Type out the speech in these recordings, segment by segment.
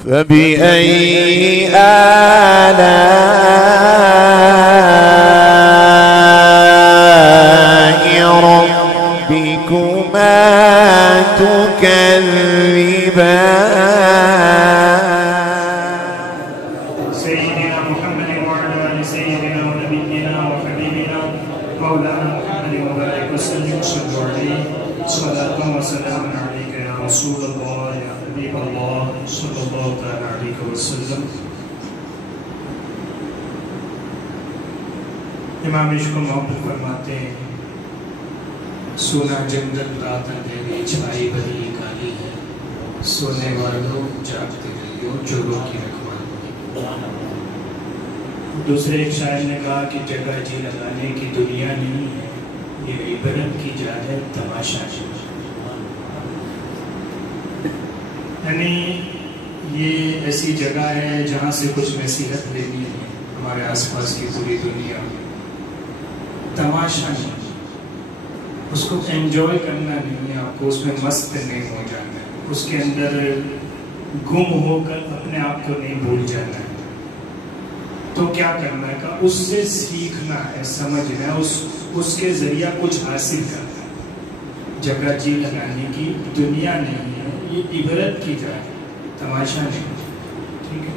فبأي آلاء ربكما تكذبان سيدنا محمد وعلى آل سيدنا ونبينا وحبيبنا مولانا محمد وبارك وسلم صلوا عليه صلاة وسلام عليك يا رسول الله يا حبيب الله صلى الله تعالى عليه وسلم. امام عشق محبت فرماتے ہیں سونا جنگل رات اندھیری چھائی بھری کالی ہے سونے والوں جاگتے رہیو چوروں کی رکھوالی. دوسرے ایک شاعر نے کہا کہ جگہ جی لگانے کی دنیا نہیں ہے یہ عبرت کی جا ہے تماشا نہیں. یعنی یہ ایسی جگہ ہے جہاں سے کچھ نصیحت لینی ہے ہمارے آس پاس کی پوری دنیا میں. تماشا نہیں اس کو انجوائے کرنا نہیں ہے آپ کو اس میں مست نہیں ہو جانا ہے اس کے اندر گم ہو کر اپنے آپ کو نہیں بھول جانا ہے. تو کیا کرنا ہے کہ اس سے سیکھنا ہے سمجھنا ہے اس کے ذریعہ کچھ حاصل کرنا ہے. جگہ جی لگانے کی دنیا نہیں ہے یہ عبرت کی جا ہے تماشا نہیں. ٹھیک ہے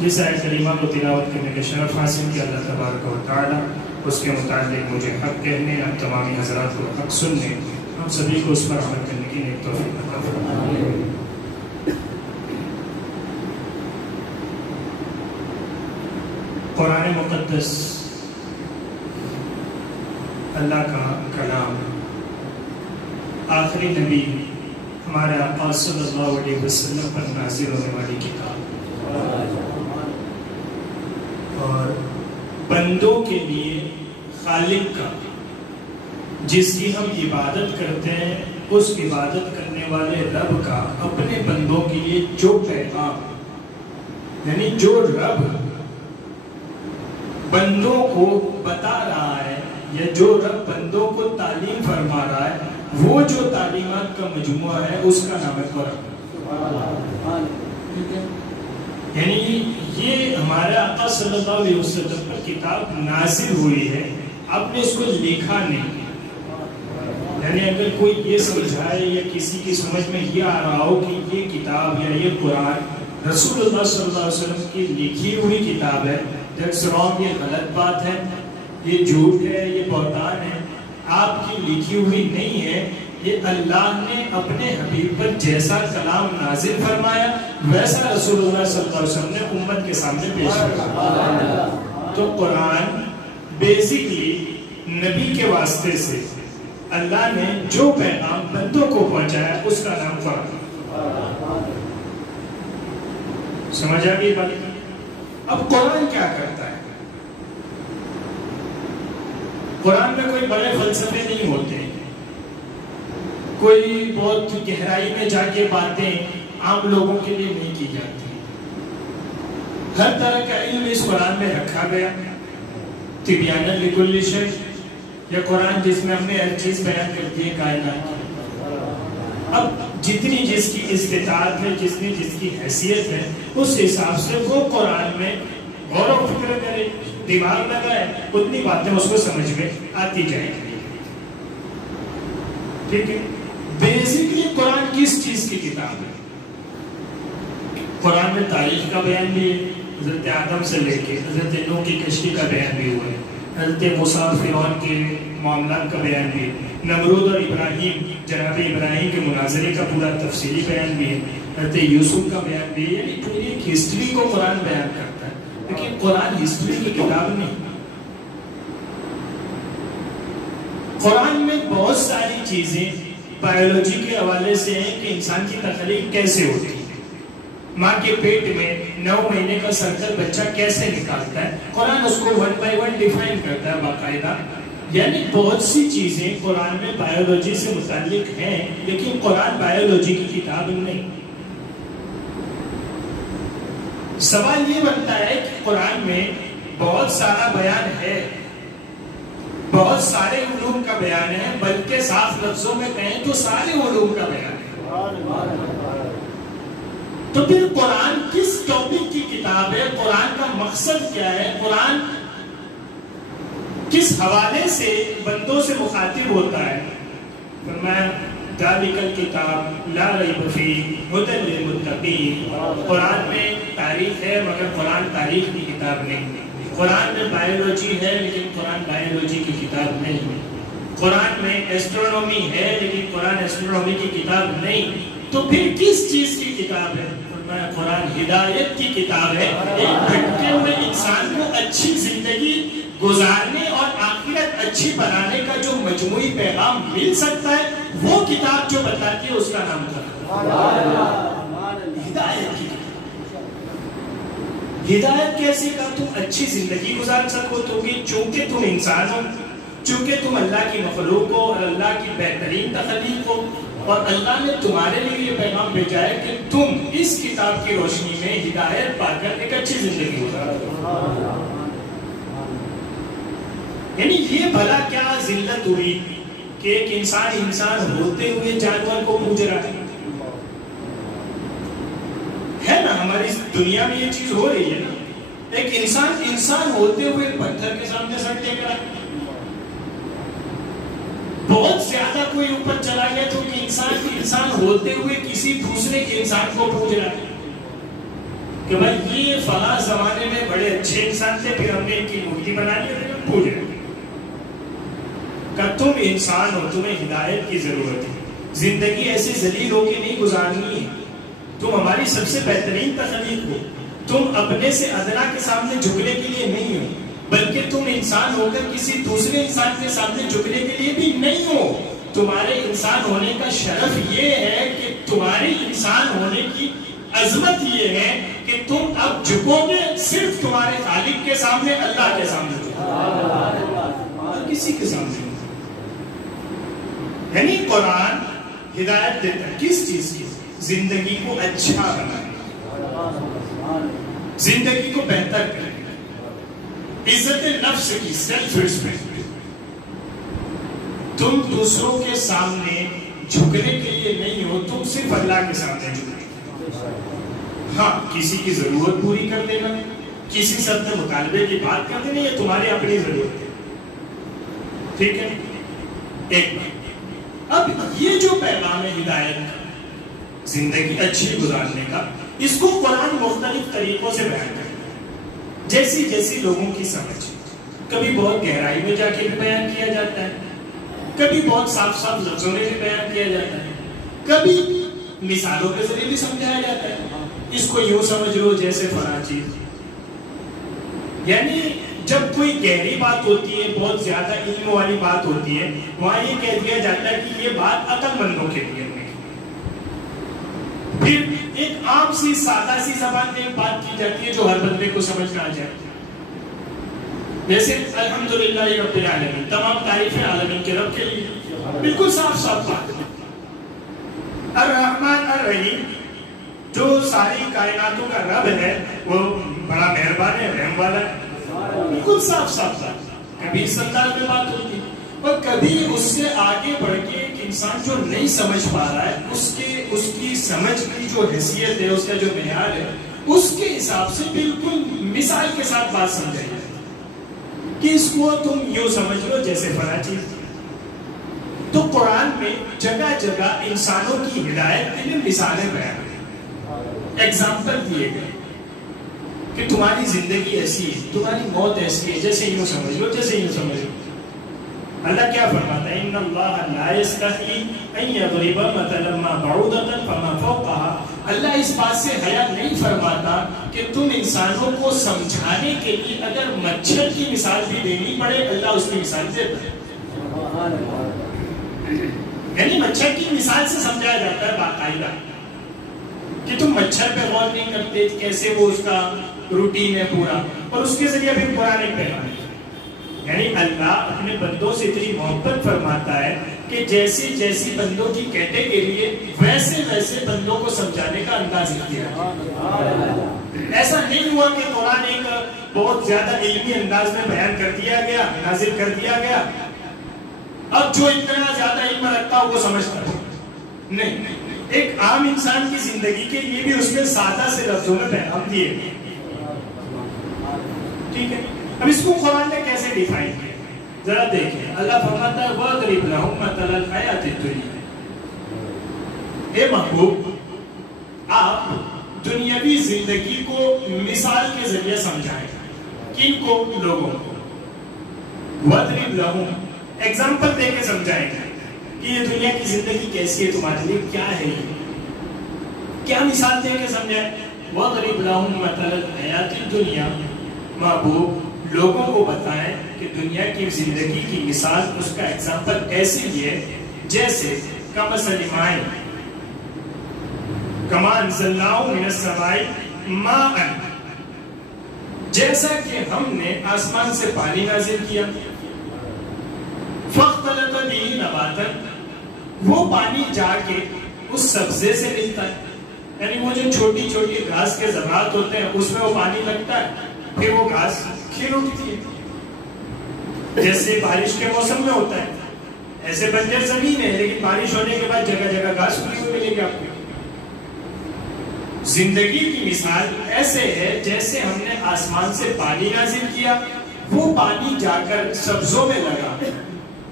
جس آیت کریمہ کو تلاوت کرنے کے شرف حاصل کیا اللہ تبارک و تعالی اس کے متعلق مجھے حق کہنے ہم تمامی حضرات کو حق سننے ہم سبھی کو اس پر عمل کرنے کی نیک توفیق عطا فرمائے. قرآن مقدس اللہ کا کلام آخری نبی ہمارے آقا صلی اللہ علیہ وسلم پر نازل ہونے والی کتاب اور بندوں کے لیے خالق کا جس کی ہم عبادت کرتے ہیں اس عبادت کرنے والے رب کا اپنے بندوں کے لیے جو پیغام یعنی جو رب بندوں کو بتا رہا ہے یا جو رب بندوں کو تعلیم فرما رہا ہے وہ جو تعلیمات کا مجموعہ ہے اس کا نام ہے قرآن. یعنی یہ ہمارے آقا صلی اللہ علیہ وسلم پر کتاب نازل ہوئی ہے آپ نے اس کو لکھا نہیں. یعنی اگر کوئی یہ سمجھائے یا کسی کی سمجھ میں یہ آ رہا ہو کہ یہ کتاب یا یہ قرآن رسول اللہ صلی اللہ علیہ وسلم کی لکھی ہوئی کتاب ہے دیٹس رانگ. یہ غلط بات ہے یہ جھوٹ ہے یہ بہتان ہے. آپ کی لکھی ہوئی نہیں ہے یہ اللہ نے اپنے حبیب پر جیسا کلام نازل فرمایا ویسا رسول اللہ صلی اللہ علیہ وسلم نے امت کے سامنے پیش کیا. تو قرآن بیسیکلی نبی کے واسطے سے اللہ نے جو پیغام بندوں کو پہنچایا اس کا نام قرآن. سمجھ آ گئی بات؟ اب قرآن کیا کرتا ہے؟ قرآن میں کوئی بڑے فلسفے نہیں ہوتے کوئی بہت گہرائی میں جا کے باتیں عام لوگوں کے لیے نہیں کی جاتی. ہر طرح کا علم اس قرآن میں رکھا گیا تبیان لکل شیء یا قرآن جس میں ہم نے ہر چیز بیان کر دی ہے کائنات. اب جتنی جس کی استطاعت ہے جتنی جس کی حیثیت ہے اس حساب سے وہ قرآن میں غور و فکر کرے دماغ لگائے اتنی باتیں اس کو سمجھ میں آتی جائیں گی. ٹھیک ہے بیسکلی قرآن کس چیز کی کتاب ہے؟ قرآن میں تاریخ کا بیان بھی ہے حضرت آدم سے لے کے حضرت نوح کی کشتی کا بیان بھی ہوا ہے حضرت موسیٰ فرعون کے معاملات کا بیان بھی ہے نمرود اور ابراہیم جناب ابراہیم کے مناظرے کا پورا تفصیلی بیان بھی ہے حضرت یوسف کا بیان بھی ہے. یعنی پوری ایک ہسٹری کو قرآن بیان کرتا ہے لیکن قرآن ہسٹری کی کتاب نہیں. قرآن میں بہت ساری چیزیں بائیولوجی کے حوالے سے ہیں کہ انسان کی تخلیق کیسے ہوتی ہے ماں کے پیٹ میں 9 مہینے کا سرکل بچہ کیسے نکالتا ہے قرآن اس کو 1 by 1 ڈیفائن کرتا ہے باقاعدہ. یعنی بہت سی چیزیں قرآن میں بائیولوجی سے متعلق ہیں لیکن قرآن بائیولوجی کی کتاب نہیں. سوال یہ بنتا ہے کہ قرآن میں بہت سارا بیان ہے بہت سارے علوم کا بیان ہے بلکہ صاف لفظوں میں کہیں تو سارے علوم کا بیان ہے. تو پھر قرآن کس مقصد کیا ہے، قرآن کس حوالے سے بندوں سے مخاطب ہوتا ہے؟ فرمایا ذالک الکتاب لا ریب فیہ ھدی للمتقین. قرآن میں تاریخ ہے مگر قرآن تاریخ کی کتاب نہیں. قرآن میں بایولوجی ہے لیکن قرآن بایولوجی کی کتاب نہیں. قرآن میں ایسٹرونومی ہے لیکن قرآن ایسٹرونومی کی کتاب نہیں. تو پھر کس چیز کی کتاب ہے؟ فرمایا قرآن ہدایت کی کتاب ہے. ایک بھٹکے ہوئے انسان کو اچھی زندگی گزارنے اور آخرت اچھی بنانے کا جو مجموعی پیغام مل سکتا ہے وہ کتاب جو بتاتی ہے اس کا نام ہدایت کی. ہدایت کیسے کا تم اچھی زندگی گزار سکو تو کہ چونکہ تم انسان ہو، چونکہ تم اللہ کی مخلوق ہو اور اللہ کی بہترین تخلیق ہو، اور اللہ نے تمہارے لیے یہ پیغام بھیجا ہے کہ تم اس کتاب کی روشنی میں ہدایت پا کر ایک اچھی زندگی گزارو. یعنی یہ بھلا کیا ذلت ہوئی کہ ایک انسان ہوتے ہوئے جانور کو پوج رہا ہے نا. ہماری دنیا میں یہ چیز ہو رہی ہے نا. ایک انسان ہوتے ہوئے پتھر کے سامنے سجدے کرا. بہت زیادہ کوئی اوپر چلا گیا تو کہ انسان ہوتے ہوئے کسی دوسرے کے انسان کو پوج رہا ہے کہ بھائی یہ فلاں زمانے میں بڑے اچھے انسان تھے، پھر ہم نے ان کی مورتی بنا لی اور پوج رہے. کہ تم انسان ہو، تمہیں ہدایت کی ضرورت ہے. زندگی ایسے ذلیل ہو کے نہیں گزارنی ہے. تم ہماری سب سے بہترین تخلیق ہو. تم اپنے سے ادنا کے سامنے جھکنے کے لیے نہیں ہو، بلکہ تم انسان ہو کر کسی دوسرے انسان کے سامنے جھکنے کے لیے بھی نہیں ہو. تمہارے انسان ہونے کا شرف یہ ہے کہ تمہارے انسان ہونے کی عظمت یہ ہے کہ تم اب جھکو گے صرف تمہارے خالق کے سامنے، اللہ کے سامنے، اور کسی کے سامنے. یعنی قرآن ہدایت دیتا ہے کس چیز کی؟ زندگی کو اچھا بنانے، زندگی کو بہتر کرنے، عزت نفس کی، سیلف ریسپیکٹ. تم دوسروں کے سامنے جھکنے کے لیے نہیں ہو، تم صرف اللہ کے سامنے جھکنے. ہاں کسی کی ضرورت پوری کر دینا، کسی سے اپنے مطالبے کی بات کر دینا، یہ تمہاری اپنی ضرورت ہے. ٹھیک ہے. ایک بات، اب یہ جو پیغام ہے ہدایت کا، زندگی اچھی گزارنے کا، اس کو قرآن مختلف طریقوں سے بیان کرتا ہے جیسی جیسی لوگوں کی سمجھ. کبھی بہت گہرائی میں جا کے بھی بیان کیا جاتا ہے، کبھی بہت صاف صاف لفظوں میں بھی بیان کیا جاتا ہے، کبھی مثالوں کے ذریعے بھی سمجھایا جاتا ہے. اس کو یوں سمجھ لو جیسے فلاں چیز. یعنی جب کوئی گہری بات ہوتی ہے، بہت زیادہ علم والی بات ہوتی ہے، وہاں یہ کہہ دیا جاتا ہے کہ یہ بات عقل مندوں کے لیے ہے. پھر ایک عام سی سادہ سی زبان میں ایک بات کی جاتی ہے جو ہر بندے کو سمجھ میں آ جائے. جیسے الحمدللہ رب العالمین، تمام تعریفیں عالمین کے رب کے لیے. بالکل صاف صاف بات. الرحمن الرحیم، جو ساری کائناتوں کا رب ہے وہ بڑا مہربان ہے، رحم والا ہے. بالکل صاف صاف بات. کبھی اس انداز میں بات ہوتی ہے اور کبھی اس سے آگے بڑھ کے ایک انسان جو نہیں سمجھ پا رہا ہے، اس کی سمجھ کی جو حیثیت ہے، اس کا جو معیار ہے، اس کے حساب سے بالکل مثال کے ساتھ بات سمجھائی جائے کہ اس کو تم یوں سمجھ لو جیسے فلاں چیز. تو قرآن میں جگہ جگہ انسانوں کی ہدایت کے لیے مثالیں بیان ہیں، ایگزامپل دیے گئے کہ تمہاری زندگی ایسی ہے، تمہاری موت ایسی ہے، جیسے یوں سمجھ لو، جیسے یوں سمجھ لو. اللہ کیا فرماتا ہے؟ ان اللہ لا یستحیی ان یضرب مثلا ما بعوضۃ فما فوقها. اللہ اس بات سے حیا نہیں فرماتا کہ تم انسانوں کو سمجھانے کے لیے اگر مچھر کی مثال بھی دینی پڑے، اللہ اس کی مثال دیتا ہے. یعنی مچھر کی مثال سے سمجھایا جاتا ہے باقاعدہ کہ تم مچھر پہ غور نہیں کرتے کیسے وہ اس کا روٹین ہے پورا، اور اس کے ذریعے بھی قرآن ایک پیغام ہے. یعنی اللہ اپنے بندوں سے اتنی محبت فرماتا ہے کہ جیسی جیسی بندوں کی کیٹیگری ہے ویسے ویسے بندوں کو سمجھانے کا انداز اختیار. ایسا نہیں ہوا کہ قرآن ایک بہت زیادہ علمی انداز میں بیان کر دیا گیا، نازل کر دیا گیا، اب جو اتنا زیادہ علم رکھتا وہ سمجھتا ہے. نہیں، ایک عام انسان کی زندگی کے لیے بھی اس نے سادہ سے لفظوں میں پیغام دیے. ٹھیک ہے. اب اس کو قرآن نے کیسے ڈیفائن کیا ذرا دیکھیں. اللہ فرماتا ہے وَاضْرِبْ لَهُم مَثَلَ الْحَيَاةِ الدُّنْيَا. اے محبوب آپ دنیاوی زندگی کو مثال کے ذریعے سمجھائیں. کن کو؟ لوگوں کو. وَاضْرِبْ لَهُم ایگزامپل دے کے سمجھائیں کہ یہ دنیا کی زندگی کیسی ہے تمہارے لیے, کیا ہے یہ, کیا مثال دے کے سمجھائیں. وَاضْرِبْ لَهُم مَثَلَ الْحَيَاةِ الدُّنْيَا. محبوب لوگوں کو بتائیں کہ دنیا کی زندگی کی مثال, اس کا ایگزامپل ایسے ہی ہے جیسے کمثل ماء کما انزلناہ من السماء ماء, جیسا کہ ہم نے آسمان سے پانی نازل کیا. فاختلط بہ نباتا, وہ پانی جا کے اس سبزے سے ملتا ہے. یعنی وہ جو چھوٹی چھوٹی گھاس کے زراعت ہوتے ہیں اس میں وہ پانی لگتا ہے, پھر وہ گھاس کھل اٹھتی ہے. جیسے بارش کے موسم میں ہوتا ہے ایسے بنجر زمین ہے لیکن بارش ہونے کے بعد جگہ جگہ گھاس کھلی ہوئی ملے گی آپ کو. زندگی کی مثال ایسے ہے جیسے ہم نے آسمان سے پانی نازل کیا, وہ پانی جا کر سبزوں میں لگا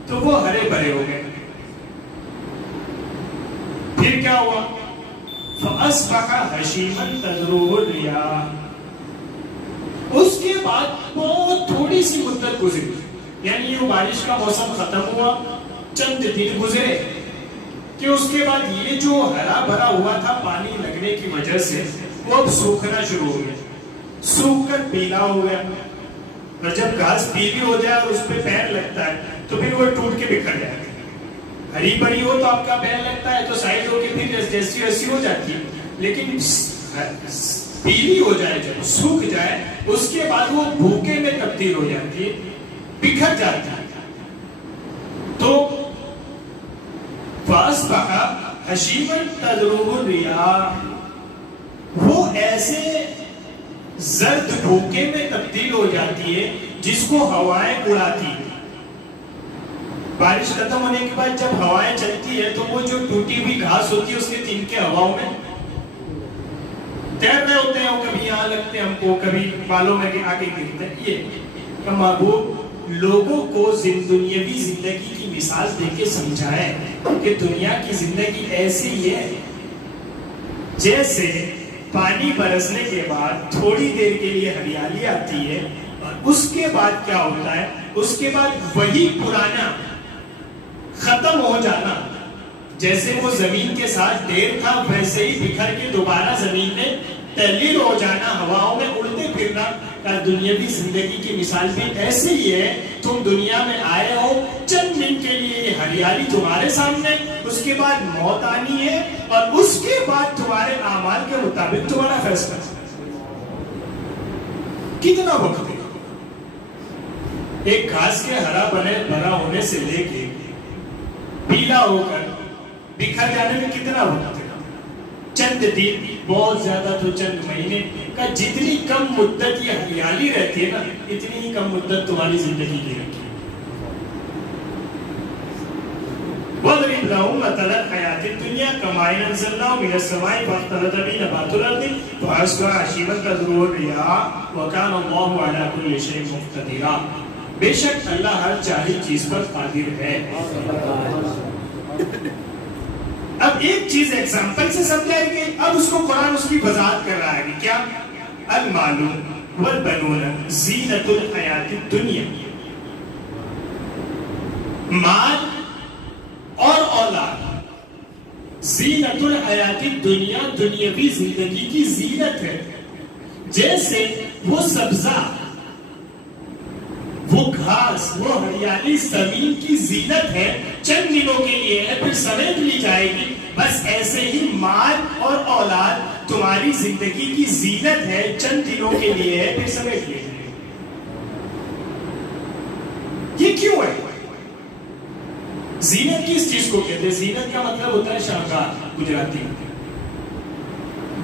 تو وہ ہرے بھرے ہو گئے. پھر کیا ہوا؟ فَأَصْبَحَ هَشِيمًا تَذْرُوهُ الرِّيَاحُ. اس کے بعد بہت تھوڑی سی مدت گزری, یعنی یہ بارش کا موسم ختم ہوا, چند دن گزرے کہ اس کے بعد یہ جو ہرا بھرا ہوا تھا پانی لگنے کی وجہ سے وہ اب سوکھنا شروع ہو گیا, سوکھ کر پیلا ہو گیا. اور جب گھاس پیلی ہو جائے اور اس پہ پیر لگتا ہے تو پھر وہ ٹوٹ کے بکھر جائے گا. ہری بھری ہو تو آپ کا پیر لگتا ہے تو سائز ہو کے پھر جیسی ویسی ہو جاتی ہے, لیکن پیلی ہو جائے جب سوکھ جائے اس کے بعد وہ بھوکے میں تبدیل ہو جاتی ہے, بکھر جاتی ہے. تو فَأَصْبَحَ هَشِيمًا تَذْرُوهُ الرِّيَاحُ, وہ ایسے زرد بھوکے میں تبدیل ہو جاتی ہے جس کو ہوائیں اڑاتی ہیں. بارش ختم ہونے کے بعد جب ہوائیں چلتی ہے تو وہ جو ٹوٹی ہوئی گھاس ہوتی ہے اس کے تنکے ہواؤں میں تیر رہے ہوتے ہیں, وہ کبھی یہاں لگتے ہیں ہم کو, کبھی بالوں میں آگے گرتے ہیں. یہ کہ محبوب لوگوں کو دنیاوی زندگی کی مثال دے کے سمجھائیں کہ دنیا کی زندگی ایسی ہی ہے جیسے پانی برسنے کے بعد تھوڑی دیر کے لیے ہریالی آتی ہے اور اس کے بعد کیا ہوتا ہے, اس کے بعد وہی پرانا ختم ہو جانا. جیسے وہ زمین کے ساتھ ڈھیر تھا ویسے ہی بکھر کے دوبارہ زمین میں تحلیل ہو جانا, ہواؤں میں اڑتے پھرنا. دنیاوی زندگی کی مثال بھی ایسے ہی ہے. تم دنیا میں آئے ہو چند دن کے لیے, یہ ہریالی تمہارے سامنے, اس کے بعد موت آنی ہے اور اس کے بعد تمہارے اعمال کے مطابق تمہارا فیصلہ. کتنا وقت ہے ایک گھاس کے ہرا بھرا ہونے سے لے کے پیلا ہو کر بکھر جانے میں کتنا وقت ہے؟ چند دن, بہت زیادہ تو چند مہینے کا. جتنی کم مدت یہ ہریالی رہتی ہے نا اتنی ہی کم مدت تمہاری زندگی کی رہتی ہے. وَاضْرِبْ لَهُم مَثَلَ الْحَيَاةِ الدُّنْيَا كَمَاءٍ أَنزَلْنَاهُ مِنَ السَّمَاءِ فَاخْتَلَطَ بِهِ نَبَاتُ الْأَرْضِ فَأَصْبَحَ هَشِيمًا تَذْرُوهُ الرِّيَاحُ وَكَانَ اللَّهُ عَلَى كُلِّ شَيْءٍ مُقْتَدِرًا. بے شک اللہ ہر چاہی چیز پر قادر ہے. اب ایک چیز ایگزامپل سے سمجھائی گئی, اب اس کو قرآن اس کی وضاحت کر رہا ہے. کیا؟ المال والبنون زینت الحیات الدنیا. مال اور اولاد زینت الحیات الدنیا, دنیاوی زندگی کی زینت ہے. جیسے وہ سبزہ, وہ گھاس, وہ ہریالی زمین کی زینت ہے, چند دنوں کے لیے ہے پھر سمیٹ لی جائے گی. بس ایسے ہی مال اور اولاد تمہاری زندگی کی زینت ہے, چند دنوں کے لیے ہے پھر سمیٹ لی جائے گی. یہ کیوں ہے؟ زینت کس چیز کو کہتے ہیں؟ زینت کا مطلب ہوتا ہے شاہکار گجراتی میں.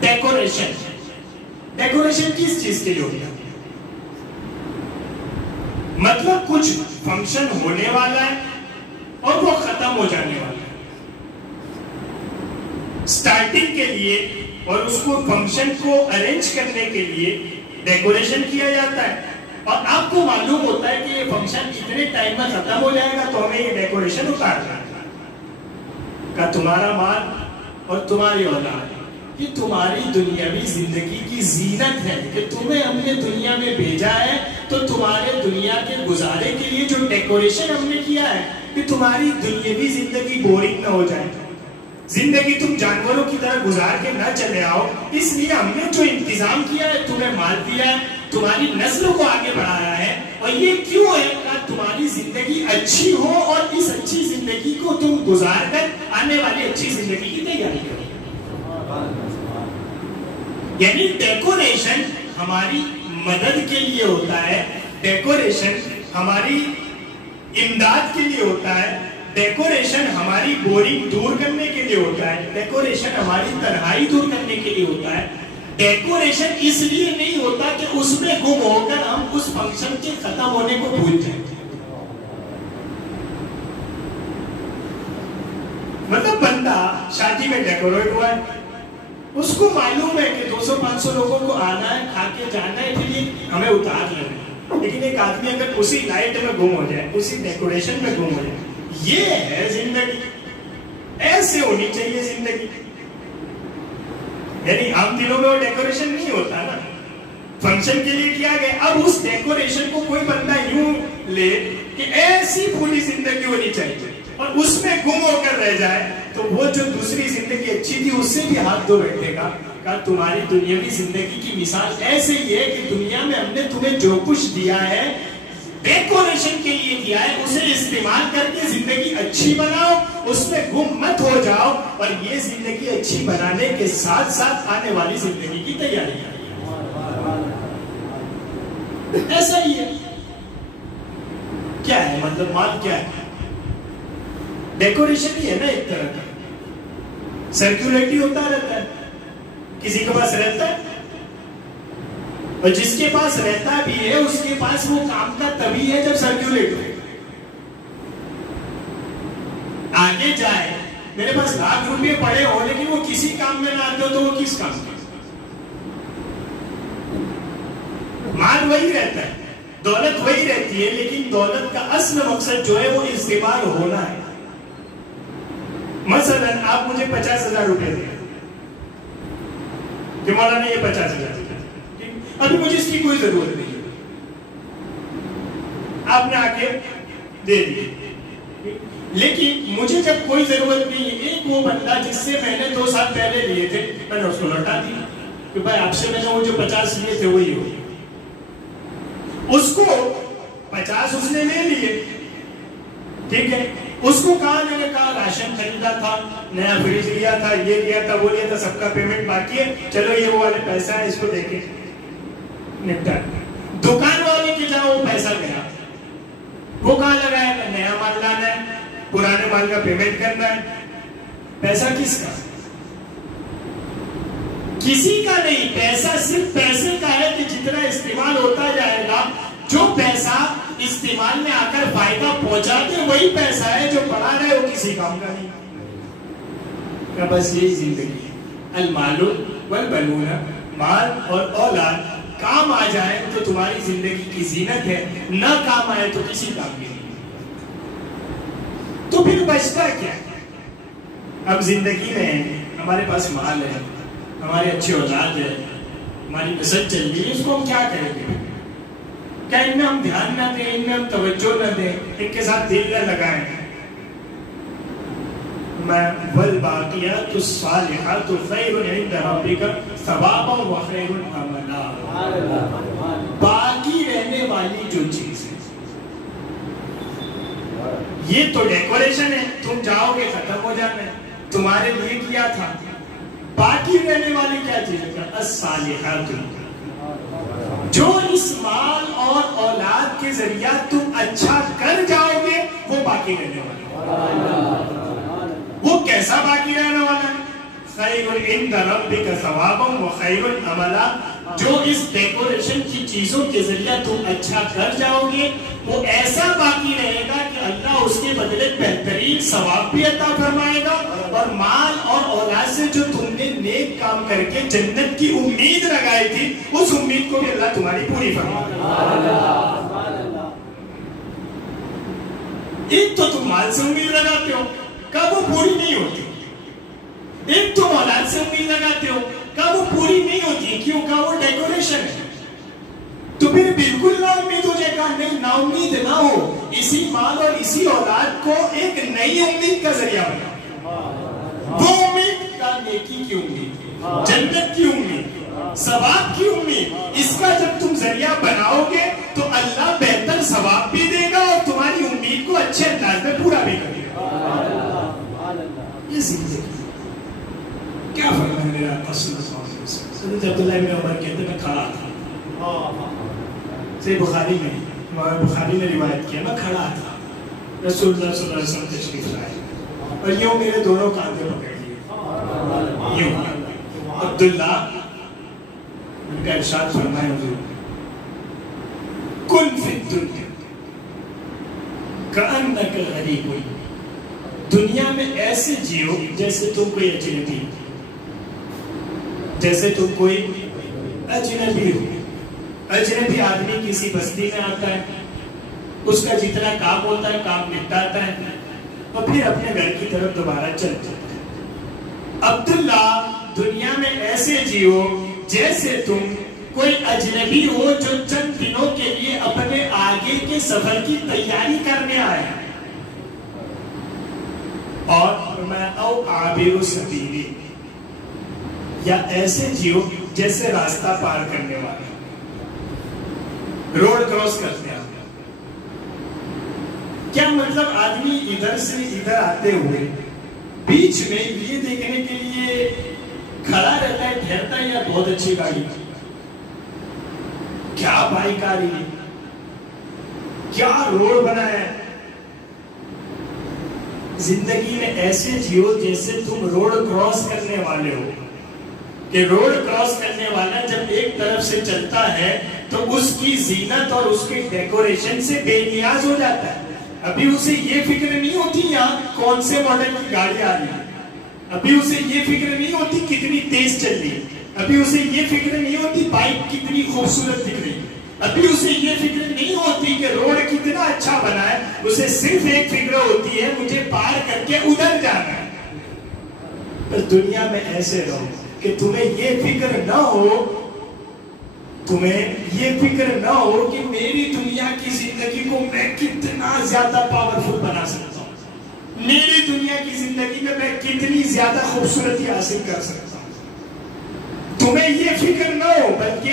ڈیکوریشن. ڈیکوریشن کس چیز کے لیے ہوتا ہے؟ مطلب کچھ فنکشن ہونے والا ہے اور وہ ختم ہو جانے والا ہے. سٹارٹنگ کے لیے اور اس کو فنکشن کو ارینج کرنے کے لیے ڈیکوریشن کیا جاتا ہے. اور آپ کو معلوم ہوتا ہے کہ یہ فنکشن اتنے ٹائم میں ختم ہو جائے گا تو ہمیں یہ ڈیکوریشن اتارنا ہے کہ تمہارا مال اور تمہاری اولاد یہ تمہاری دنیاوی زندگی کی زینت ہے کہ تمہیں ہم نے دنیا میں بھیجا ہے تو تمہارے دنیا کے گزارے کے لیے جو ڈیکوریشن ہم نے کیا ہے کہ تمہاری دنیاوی زندگی بورنگ نہ ہو جائے, زندگی تم جانوروں کی طرح گزار کے نہ چلے آؤ, اس لیے ہم نے جو انتظام کیا ہے تمہیں مال دیا ہے, تمہاری نسلوں کو آگے بڑھایا ہے. اور یہ کیوں ہے کہ تمہاری زندگی اچھی ہو اور اس اچھی زندگی کو تم گزار کر آنے والی اچھی زندگی کی تیاری کرو. یعنی ڈیکوریشن ہماری مدد کے لیے ہوتا ہے, ڈیکوریشن ہماری امداد کے لیے ہوتا ہے, ڈیکوریشن ہماری بورنگ دور کرنے کے لیے ہوتا ہے, ڈیکوریشن ہماری تنہائی دور کرنے کے لیے ہوتا ہے. ڈیکوریشن اس لیے نہیں ہوتا کہ اس میں گم ہو کر ہم اس فنکشن کے ختم ہونے کو بھول جائیں. مطلب بندہ شادی میں ڈیکوریٹ ہوا ہے, اس کو معلوم ہے کہ 200-500 لوگوں کو آنا ہے, کھا کے جانا ہے, پھر یہ ہمیں اتار لینا. لیکن ایک آدمی اگر اسی لائٹ میں گم ہو جائے, اسی ڈیکوریشن میں گم ہو جائے, یہ ہے زندگی, ایسے ہونی چاہیے زندگی. یعنی عام دنوں میں وہ ڈیکوریشن نہیں ہوتا نا, فنکشن کے لیے کیا گیا. اب اس ڈیکوریشن کو کوئی بندہ یوں لے کہ ایسی پوری زندگی ہونی چاہیے اور اس میں گم ہو کر رہ جائے, تو وہ جو دوسری زندگی اچھی تھی اس سے بھی ہاتھ دھو بیٹھے گا کہ تمہاری دنیاوی زندگی کی مثال ایسے ہی ہے کہ دنیا میں ہم نے تمہیں جو کچھ دیا ہے ڈیکوریشن کے لیے دیا ہے, اسے استعمال کر کے زندگی اچھی بناؤ, اس میں گم مت ہو جاؤ, اور یہ زندگی اچھی بنانے کے ساتھ ساتھ آنے والی زندگی کی تیاری کریں. ایسا ہی ہے. کیا ہے مطلب مال کیا ہے؟ ڈیکوریشن ہی ہے نا ایک طرح کا, سرکولیٹی ہوتا رہتا ہے, کسی کے پاس رہتا ہے اور جس کے پاس رہتا بھی ہے اس کے پاس وہ کام کا تبھی ہے جب سرکولیٹ ہو. آگے جائے میرے پاس لاکھ روپے پڑے ہو لیکن وہ کسی کام میں نہ آتے ہو تو وہ کس کام کا؟ مال وہی رہتا ہے, دولت وہی رہتی ہے, لیکن دولت کا اصل مقصد جو ہے وہ استعمال ہونا ہے. مثلا آپ مجھے 50,000 روپے دیں کہ مولانا یہ 50,000 ابھی مجھے اس کی کوئی ضرورت نہیں ہے, آپ نے آ کے دے دی, لیکن مجھے جب کوئی ضرورت نہیں ہے, ایک وہ بندہ جس سے میں نے 2 سال پہلے لیے تھے میں نے اس کو لوٹا دیا کہ بھائی آپ سے میں نے وہ جو 50 لیے تھے وہی ہو. اس کو 50 اس نے لے لیے, ٹھیک ہے, اس کو کہا, میں نے کہا راشن خریدا تھا, نیا فریج لیا تھا, یہ لیا تھا, وہ لیا تھا, سب کا پیمنٹ باقی ہے, چلو یہ وہ والے پیسہ ہے, اس کو دے کے نپٹا. دکان والے کے جہاں وہ پیسہ گیا, وہ کہاں لگایا, نیا مال لانا ہے, پرانے مال کا پیمنٹ کرنا ہے. پیسہ کس کا؟ کسی کا نہیں. پیسہ صرف پیسے کا ہے کہ جتنا استعمال ہوتا جائے گا, جو پیسہ استعمال میں آ کر فائدہ پہنچاتے وہی پیسہ ہے, جو پڑا رہے وہ کسی کام کا نہیں. بس یہی زندگی ہے. المال والبنون, مال اور اولاد کام آ جائے تو تمہاری زندگی کی زینت ہے, نہ کام آئے تو کسی کام کی نہیں. تو پھر بچتا کیا ہے؟ اب زندگی میں ہمارے پاس مال ہے, ہماری اچھی اولاد ہے, ہماری نسل چل رہی ہے, اس کو ہم کیا کریں گے؟ کیا ان میں ہم دھیان نہ دیں, ان میں ہم توجہ نہ دیں, ان کے ساتھ دل نہ لگائیں؟ وَالْبَاقِيَاتُ الصَّالِحَاتُ خَيْرٌ عِندَ رَبِّكَ ثَوَابًا وَخَيْرٌ عَمَلًا. باقی رہنے والی جو چیز ہے یہ تو ڈیکوریشن ہے, تم جاؤ گے ختم ہو جانا ہے, تمہارے لیے کیا تھا. باقی رہنے والی کیا چیز ہے؟ الصالحات, جو اس مال اور اولاد کے ذریعہ تم اچھا کر جاؤ گے وہ باقی رہنے والا. وہ کیسا باقی رہنے والا ہے؟ خیر عند ربک ثوابا وخیر عملا. جو اس ڈیکوریشن کی چیزوں کے ذریعہ تم اچھا کر جاؤ گے وہ ایسا باقی رہے گا کہ اللہ اس کے بدلے بہترین ثواب بھی عطا فرمائے گا, اور مال اور اولاد سے جو تم نے نیک کام کر کے جنت کی امید لگائی تھی اس امید امید کو بھی اللہ تمہاری پوری فرمائے. ایک تو تم مال سے امید لگاتے ہو کب وہ پوری نہیں ہوتی, ایک تم اولاد سے امید لگاتے ہو کب وہ پوری نہیں ہوتی, کیوں کہ وہ ڈیکوریشن ہے. تو پھر بالکل نا امید ہو جائے گا, نہیں نا امید نہ ہو, اسی مال اور اسی اولاد کو ایک نئی امید کا ذریعہ بنا. وہ امید کا نیکی کی امید, جنت کی امید, ثواب کی امید, اس کا جب تم ذریعہ بناؤ گے تو اللہ بہتر ثواب بھی دے گا اور تمہاری امید کو اچھے انداز میں پورا بھی کرے گا. یہ زندگی کیا فرمایا میرا آقا صلی اللہ علیہ وسلم. حضرت عبداللہ بن عمر کہتے ہیں میں کھڑا تھا, صحیح بخاری میں, بخاری نے روایت کیا, میں کھڑا تھا, رسول اللہ صلی اللہ علیہ وسلم تشریف لائے اور یوں میرے دونوں کاندھے پکڑ لیے, یوں عبداللہ ان کا ارشاد فرمائے حضور کن فی الدنیا کأنک غریب, دنیا میں ایسے جیو جیسے تم کوئی اجنبی, جیسے تم کوئی اجنبی ہو. اجنبی آدمی کسی بستی میں آتا ہے, اس کا جتنا کام ہوتا ہے کام نپٹاتا ہے اور پھر اپنے گھر کی طرف دوبارہ چل جاتا ہے. عبداللہ دنیا میں ایسے جیو جیسے تم کوئی اجنبی ہو جو چند دنوں کے لیے اپنے آگے کے سفر کی تیاری کرنے آیا ہے. اور میں او عابر سبیل, یا ایسے جیو جیسے راستہ پار کرنے والے, روڈ کراس کرتے ہیں. کیا مطلب آدمی ادھر سے ادھر آتے ہوئے بیچ میں یہ دیکھنے کے لیے کھڑا رہتا ہے ٹھہرتا ہے یا بہت اچھی گاڑی, کیا بائک آ رہی ہے, کیا روڈ بنا ہے. زندگی میں ایسے جیو جیسے تم روڈ کراس کرنے والے ہو, کہ روڈ کراس کرنے والا جب ایک طرف سے چلتا ہے تو اس کی زینت اور اس کے ڈیکوریشن سے بے نیاز ہو جاتا ہے. ابھی اسے یہ فکر نہیں ہوتی یہاں کون سے ماڈل کی گاڑی آ رہی ہے, ابھی اسے یہ فکر نہیں ہوتی کتنی تیز چل رہی ہے, ابھی اسے یہ فکر نہیں ہوتی بائک کتنی خوبصورت دکھ رہی ہے, ابھی اسے یہ فکر نہیں ہوتی کہ روڈ کتنا اچھا بنا ہے. اسے صرف ایک فکر ہوتی ہے مجھے پار کر کے ادھر جانا ہے. بس دنیا میں ایسے رہو کہ تمہیں یہ فکر نہ ہو, تمہیں یہ فکر نہ ہو کہ میری دنیا کی زندگی کو میں کتنا زیادہ پاورفل بنا سکتا ہوں, میری دنیا کی زندگی میں کتنی زیادہ خوبصورتی حاصل کر سکتا ہوں. تمہیں یہ فکر نہ ہو, بلکہ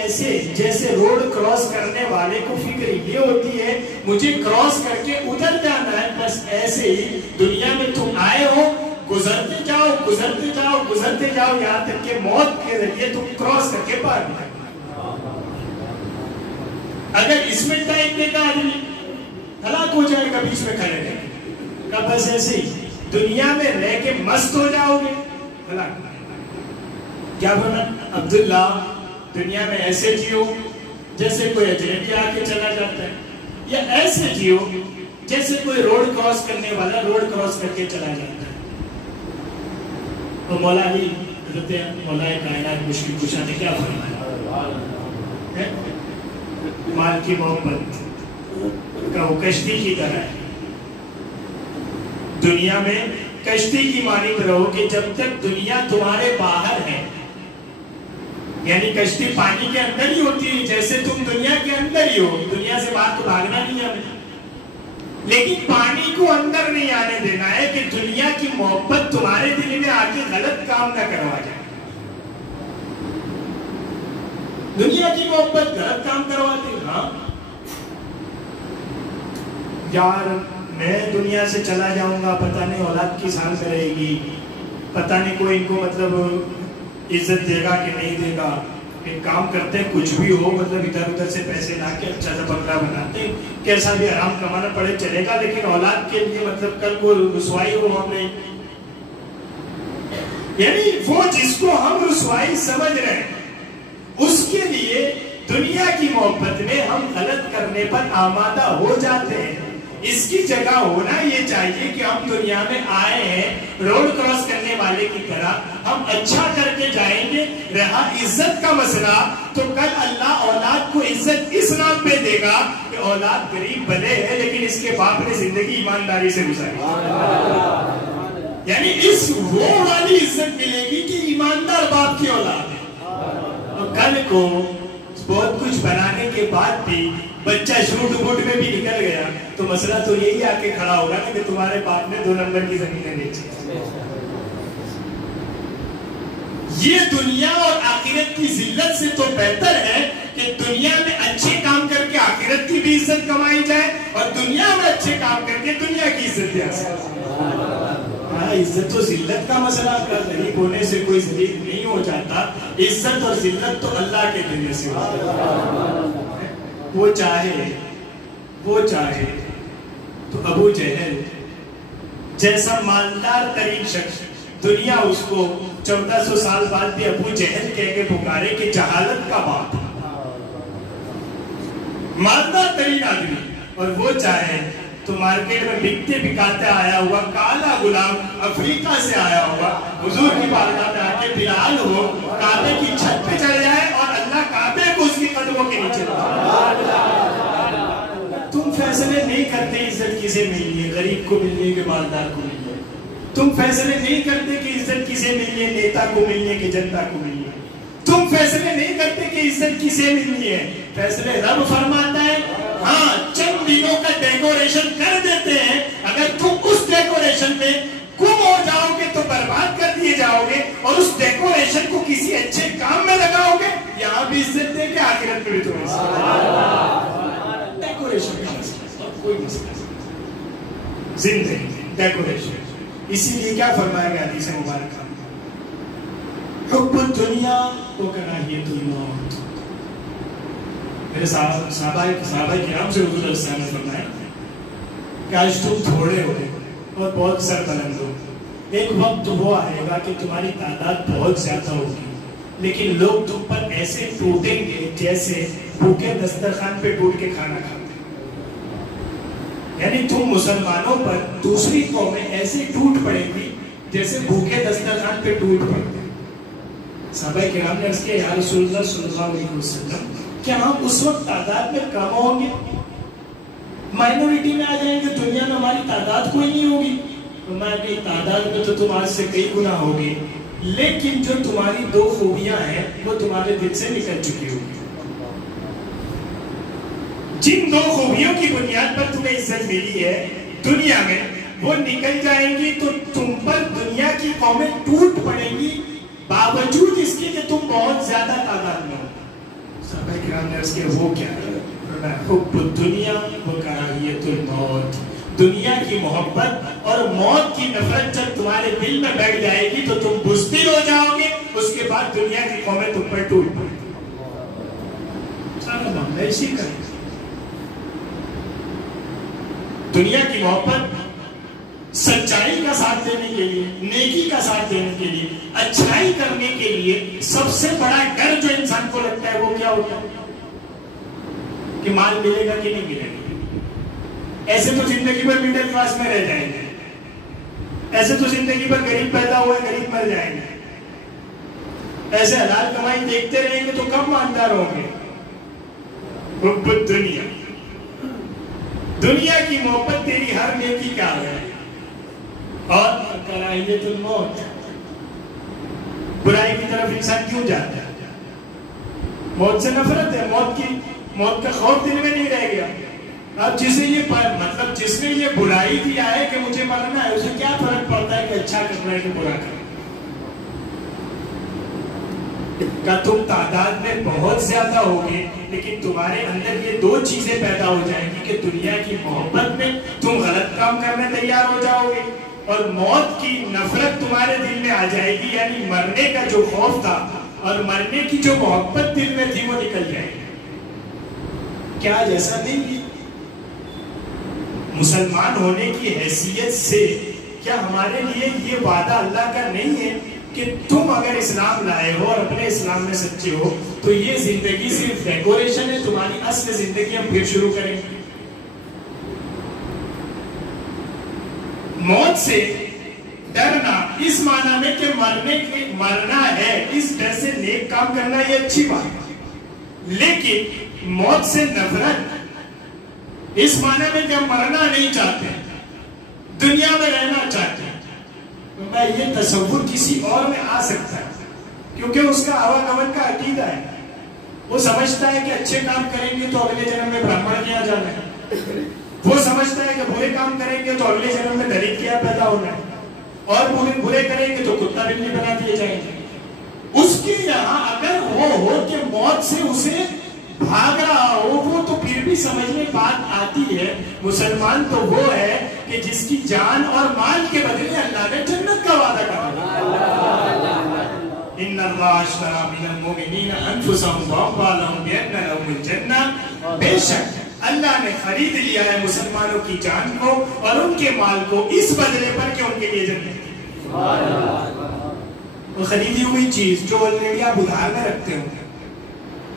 ایسے جیسے روڈ کراس کرنے والے کو فکر یہ ہوتی ہے مجھے کراس کر کے ادھر جانا ہے. بس ایسے ہی دنیا میں تم آئے ہو, گزرتے جاؤ گزرتے جاؤ گزرتے جاؤ یہاں تک کہ موت کے ذریعے تم کراس کر کے پار جاؤ. اگر اس میں ٹائم دے گا آدمی ہلاک ہو جائے گا بیچ میں کھڑے رہے گا. بس ایسے ہی دنیا میں رہ کے مست ہو جاؤ گے, ہلاک. کیا بنا عبداللہ دنیا میں ایسے جیو جیسے کوئی اجنبی آ کے چلا جاتا ہے, یا ایسے جیو جیسے کوئی روڈ کراس کرنے والا روڈ کراس کر کے چلا جاتا ہے. تو مولا علی حضرت مولا کائنات مشکل کشا نے کیا فرمایا, مال کی محبت کا وہ کشتی کی طرح ہے. دنیا میں کشتی کی مانند رہو کہ جب تک دنیا تمہارے باہر ہے, یعنی کشتی پانی کے اندر ہی ہوتی ہے جیسے تم دنیا کے اندر ہی ہو, دنیا سے باہر تو بھاگنا نہیں ہے, لیکن پانی کو اندر نہیں آنے دینا ہے کہ دنیا کی محبت تمہارے دل میں آ کے غلط کام نہ کروا جائے. دنیا کی محبت غلط کام کرواتی, ہاں یار میں دنیا سے چلا جاؤں گا, پتہ نہیں اولاد کی سانس رہے گی, پتہ نہیں کوئی ان کو مطلب عزت دے گا کہ نہیں دے گا. ایک کام کرتے ہیں کچھ بھی ہو, مطلب ادھر ادھر سے پیسے لا کے اچھا سا بنگلہ بناتے ہیں, کیسا بھی آرام کمانا پڑے چلے گا, لیکن اولاد کے لیے مطلب کل کو رسوائی ہو ہم نے, یعنی وہ جس کو ہم رسوائی سمجھ رہے ہیں اس کے لیے دنیا کی محبت میں ہم غلط کرنے پر آمادہ ہو جاتے ہیں. اس کی جگہ ہونا یہ چاہیے کہ ہم دنیا میں آئے ہیں روڈ کراس کرنے والے کی طرح ہم اچھا کر کے جائیں گے. رہا عزت کا مسئلہ تو کل اللہ اولاد کو عزت اس نام پہ دے گا کہ اولاد غریب بھلے ہے لیکن اس کے باپ نے زندگی ایمانداری سے گزاری. یعنی اس وہ والی عزت ملے گی کہ ایماندار باپ کی اولاد ہے. اور کل کو بہت کچھ بنانے کے بعد بھی بچہ شوٹ بوٹ میں بھی نکل گیا تو مسئلہ تو یہی آ کے کھڑا ہوگا کہ تمہارے باپ نے 2 نمبر کی زمینیں بیچی. یہ دنیا اور آخرت کی ذلت سے تو بہتر ہے کہ دنیا میں اچھے کام کر کے آخرت کی بھی عزت کمائی جائے اور دنیا میں اچھے کام کر کے دنیا کی عزت بھی حاصل. عزت و ذلت کا مسئلہ غریب ہونے سے کوئی ذلیل نہیں ہو جاتا. عزت اور ذلت تو اللہ کے ذریعے سے ہوتی. وہ چاہے تو ابو جہل جیسا مالدار ترین شخص دنیا اس کو 1400 سال بعد بھی ابو جہل کہہ کے پکارے کہ جہالت کا باپ مالدار ترین آدمی. اور وہ چاہے تو مارکیٹ میں بکتے بکاتے آیا ہوا کالا غلام افریقہ سے آیا ہوا حضور کی بارگاہ میں آ کے بلال ہو کعبے کی چھت پہ چڑھ جائے اور اللہ کعبے کو اس کے قدموں کے نیچے تم فیصلے نہیں کرتے عزت کسے ملنی ہے غریب کو ملنی ہے کہ مالدار کو ملنی ہے. تم فیصلے نہیں کرتے کہ عزت کسے ملنی ہے نیتا کو ملنی ہے کہ جنتا کو ملنی ہے. تم فیصلے نہیں کرتے کہ عزت کسے ملنی ہے. فیصلے رب فرماتا ہے. ہاں چند دنوں کا ڈیکوریشن کر دیتے ہیں اگر تم اس ڈیکوریشن میں گم ہو جاؤ گے تو برباد کر دیے جاؤ گے اور اس ڈیکوریشن کو کسی اچھے کام میں لگاؤ گے یہاں بھی عزت دے کے آخرت میں بھی تمہیں ڈیکوریشن کا مسئلہ کوئی مسئلہ زندگی ڈیکوریشن. اسی لیے کیا فرمایا گیا حدیث مبارکہ حب الدنیا و کراہیت الموت. میرے صحابہ کرام سے حضور صلی اللہ علیہ وسلم نے فرمایا کہ آج تم تھوڑے ہو اور بہت سر بلند ہو. ایک وقت وہ آئے گا کہ تمہاری تعداد بہت زیادہ ہوگی لیکن لوگ تم پر ایسے ٹوٹیں گے جیسے بھوکے دسترخوان پہ ٹوٹ کے کھانا کھاتے. یعنی تم مسلمانوں پر دوسری قومیں ایسے ٹوٹ پڑیں گی جیسے بھوکے دسترخوان پہ ٹوٹ پڑتے. صحابہ کرام نے عرض کیا یا رسول اللہ صلی اللہ علیہ وسلم کیا ہم اس وقت تعداد میں کم ہوں گے مائنورٹی میں آ جائیں گے دنیا میں ہماری تعداد کوئی نہیں ہوگی. تمہاری تعداد میں تو تم آج سے کئی گنا ہوگی لیکن جو تمہاری 2 خوبیاں ہیں وہ تمہارے دل سے نکل چکی ہوگی. جن 2 خوبیوں کی بنیاد پر تمہیں عزت ملی ہے دنیا میں وہ نکل جائیں گی تو تم پر دنیا کی قومیں ٹوٹ پڑیں گی باوجود اس کے کہ تم بہت زیادہ تعداد میں ہو. صحابہ کرام نے عرض کیا وہ کیا ہے؟ حب الدنیا و کراہیت الموت. دنیا کی محبت اور موت کی نفرت جب تمہارے دل میں بیٹھ جائے گی تو تم بزدل ہو جاؤ گے. اس کے بعد دنیا کی قومیں تم پر ٹوٹ پڑیں گی. سارا معاملہ اسی کا ہے. دنیا کی محبت سچائی کا ساتھ دینے کے لیے نیکی کا ساتھ دینے کے لیے اچھائی کرنے کے لیے سب سے بڑا ڈر جو انسان کو لگتا ہے وہ کیا ہوتا ہے کہ مال ملے گا کہ نہیں ملے گا. ایسے تو زندگی بھر مڈل کلاس میں رہ جائیں گے. ایسے تو زندگی بھر غریب پیدا ہوئے غریب مر جائیں گے. ایسے حلال کمائی دیکھتے رہیں گے تو کب مالدار ہوں گے. حب الدنیا دنیا کی محبت تیری ہر نیکی کا ہے اور کراہیت الموت برائی کی طرف انسان کیوں جاتا ہے. موت سے نفرت ہے. موت کا خوف دل میں نہیں رہ گیا. اب جسے یہ مطلب جس نے یہ برائی دیا ہے کہ مجھے مرنا ہے اسے کیا فرق پڑتا ہے کہ اچھا کرنا ہے کہ برا کرنا. کہ تم تعداد میں بہت زیادہ ہوگے لیکن تمہارے اندر یہ 2 چیزیں پیدا ہو جائیں گی کہ دنیا کی محبت میں تم غلط کام کرنے تیار ہو جاؤ گے اور موت کی نفرت تمہارے دل میں آ جائے گی. یعنی مرنے کا جو خوف تھا اور مرنے کی جو محبت دل میں تھی وہ نکل جائے گی. کیا جیسا نہیں ہے مسلمان ہونے کی حیثیت سے کیا ہمارے لیے یہ وعدہ اللہ کا نہیں ہے کہ تم اگر اسلام لائے ہو اور اپنے اسلام میں سچے ہو تو یہ زندگی صرف ڈیکوریشن ہے. تمہاری اصل زندگی ہم پھر شروع کریں گے. موت سے ڈرنا اس معنی میں کہ مرنا ہے، اس ڈر سے نیک کام کرنا یہ اچھی بات ہے، لیکن موت سے نفرت اس معنی میں کہ ہم مرنا نہیں چاہتے، دنیا میں رہنا چاہتے ہیں، تو یہ تصور کسی اور میں آ سکتا ہے کیونکہ اس کا آواگمن کا عقیدہ ہے، وہ سمجھتا ہے کہ اچھے کام کریں گے تو اگلے جنم میں برہمن کیا جانا ہے، وہ سمجھتا ہے کہ برے کام کریں گے تو اگلے جنم میں دلت کیا پیدا ہونا ہے، اور برے کریں گے تو کتا بلی بنا دیے جائیں گے۔ اس کے یہاں اگر وہ ہو کہ موت سے اسے بھاگ رہا ہو، وہ تو پھر بھی سمجھ میں بات آتی ہے، مسلمان تو وہ ہے کہ جس کی جان اور مال کے بدلے اللہ نے جنت کا وعدہ کرا۔ ان اللہ اشتری من المؤمنین انفسهم واموالهم بان لهم الجنہ، بے شک اللہ نے خرید لیا ہے مسلمانوں کی جان کو اور ان کے مال کو اس بدلے پر کہ ان کے لیے جنت ہے۔ وہ خریدی ہوئی چیز جو آلریڈی آپ ادھار میں رکھتے ہوں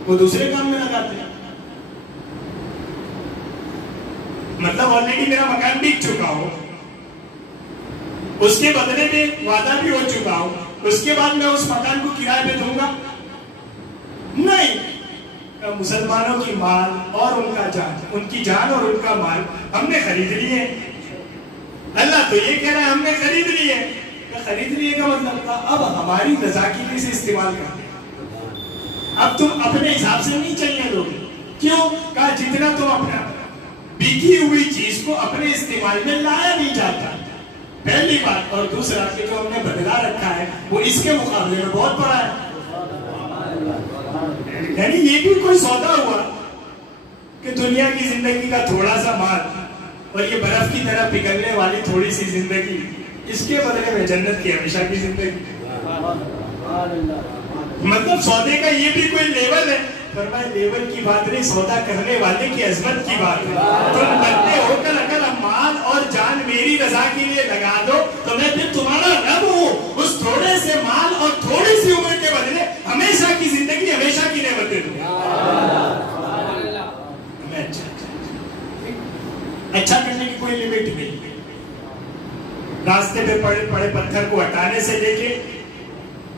وہ دوسرے کام میں لگاتے ہیں، مطلب آلریڈی میرا مکان بک چکا ہو، اس کے بدلے میں وعدہ بھی ہو چکا ہو، اس کے بعد میں اس مکان کو کرائے پہ دوں گا نہیں۔ مسلمانوں کی مال اور ان کا جان، ان کی جان اور ان کا مال ہم نے خرید لیے، اللہ تو یہ کہہ رہا ہے ہم نے خرید لیے، خرید لیے کا مطلب تھا اب ہماری رضا کے لیے سے استعمال کرتے، اب تم اپنے حساب سے نہیں چلنے دو گے، کیوں؟ کہا جتنا تم اپنا بکی ہوئی چیز کو اپنے استعمال میں لایا نہیں جاتا، پہلی بات، اور دوسرا کہ جو ہم نے بدلا رکھا ہے وہ اس کے مقابلے میں بہت بڑا ہے، یعنی یہ بھی کوئی سودا ہوا کہ دنیا کی زندگی کا تھوڑا سا مال اور یہ برف کی طرح پگھلنے والی تھوڑی سی زندگی، اس کے بدلے میں جنت کی ہمیشہ کی زندگی، مطلب سودے کا یہ بھی کوئی لیول ہے۔ فرمایا لیول کی بات نہیں، سودا کرنے والے کی عظمت کی بات ہے، تم بندے ہو کر اگر مال اور جان میری رضا کے لیے لگا دو تو میں پھر تمہارا رب ہوں، اس تھوڑے سے مال اور تھوڑی سی عمر کے بدلے ہمیشہ کی زندگی، ہمیشہ کی نعمتیں دوں۔ اچھا کرنے کی کوئی لمٹ نہیں، راستے پہ پڑے پڑے پتھر کو ہٹانے سے لے کے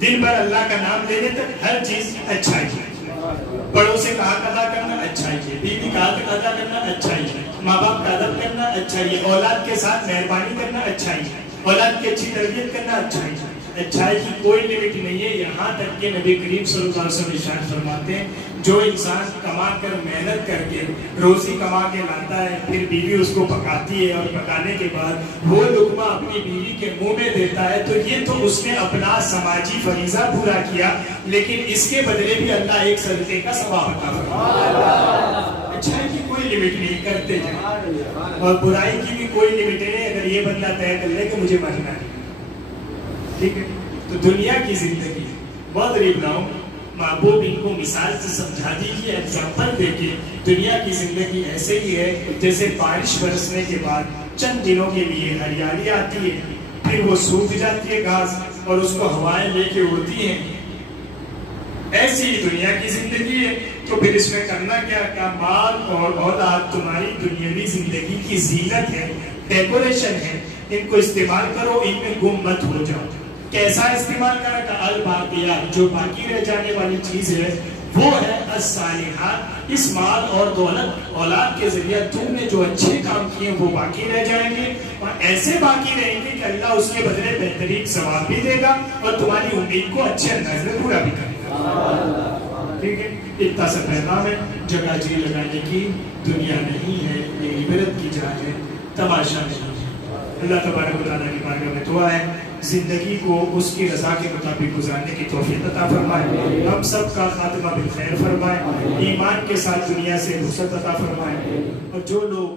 دن بھر اللہ کا نام لینے تک ہر چیز اچھائی ہے، بڑوں سے کہا ادا کرنا اچھائی ہے، بیوی کا حق ادا کرنا اچھائی ہے، ماں باپ کا ادب کرنا اچھائی ہے، اولاد کے ساتھ مہربانی کرنا اچھائی ہے، اولاد کی اچھی تربیت کرنا اچھائی ہے، اچھائی کی کوئی لمٹ نہیں ہے، یہاں تک کہ نبی کریم صلی اللہ علیہ وسلم ارشاد فرماتے ہیں جو انسان کما کر محنت کر کے روزی کما کے لاتا ہے، پھر بیوی اس کو پکاتی ہے اور پکانے کے بعد وہ لقمہ اپنی بیوی کے منہ میں دیتا ہے تو یہ تو اس نے اپنا سماجی فریضہ پورا کیا، لیکن اس کے بدلے بھی اللہ ایک صدقے کا ثواب عطا فرماتا ہے۔ اچھائی کی کوئی لمٹ نہیں، کرتے جائیں، اور برائی کی بھی کوئی لمٹ نہیں، اگر یہ بندہ طے کر لے کہ مجھے مرنا ہے، ٹھیک ہے۔ تو دنیا کی زندگی بہت غریب نہ ہو، محبوب ان کو مثال سے سمجھا دیجیے، ایگزامپل دے کے، دنیا کی زندگی ایسے ہی ہے جیسے بارش برسنے کے بعد چند دنوں کے لیے ہریالی آتی ہے، پھر وہ سوکھ جاتی ہے گھاس اور اس کو ہوائیں لے کے اڑتی ہیں، ایسی ہی دنیا کی زندگی ہے۔ تو پھر اس میں کرنا کیا مال اور اولاد تمہاری دنیاوی زندگی کی زینت ہے، ڈیکوریشن ہے، ان کو استعمال کرو، ان میں گم مت ہو جاؤ۔ کیسا استعمال کرے گا؟ الباقیات، جو باقی رہ جانے والی چیز ہے وہ ہے الصالحات، اس مال اور دولت اولاد کے ذریعہ تم نے جو اچھے کام کیے وہ باقی رہ جائیں گے، اور ایسے باقی رہیں گے کہ اللہ اس کے بدلے بہترین ثواب بھی دے گا اور تمہاری امید کو اچھے انداز میں پورا بھی کرے گا، ٹھیک ہے۔ اتنا سا پیغام ہے، جگہ جی لگانے کی دنیا نہیں ہے، یہ عبرت کی جگہ ہے، تماشا نہیں ہے۔ اللہ تبارک و تعالیٰ کی بارگاہ میں دعا ہے زندگی کو اس کی رضا کے مطابق گزارنے کی توفیق عطا فرمائے، ہم سب کا خاتمہ بالخیر فرمائے، ایمان کے ساتھ دنیا سے رخصت عطا فرمائے، اور جو لوگ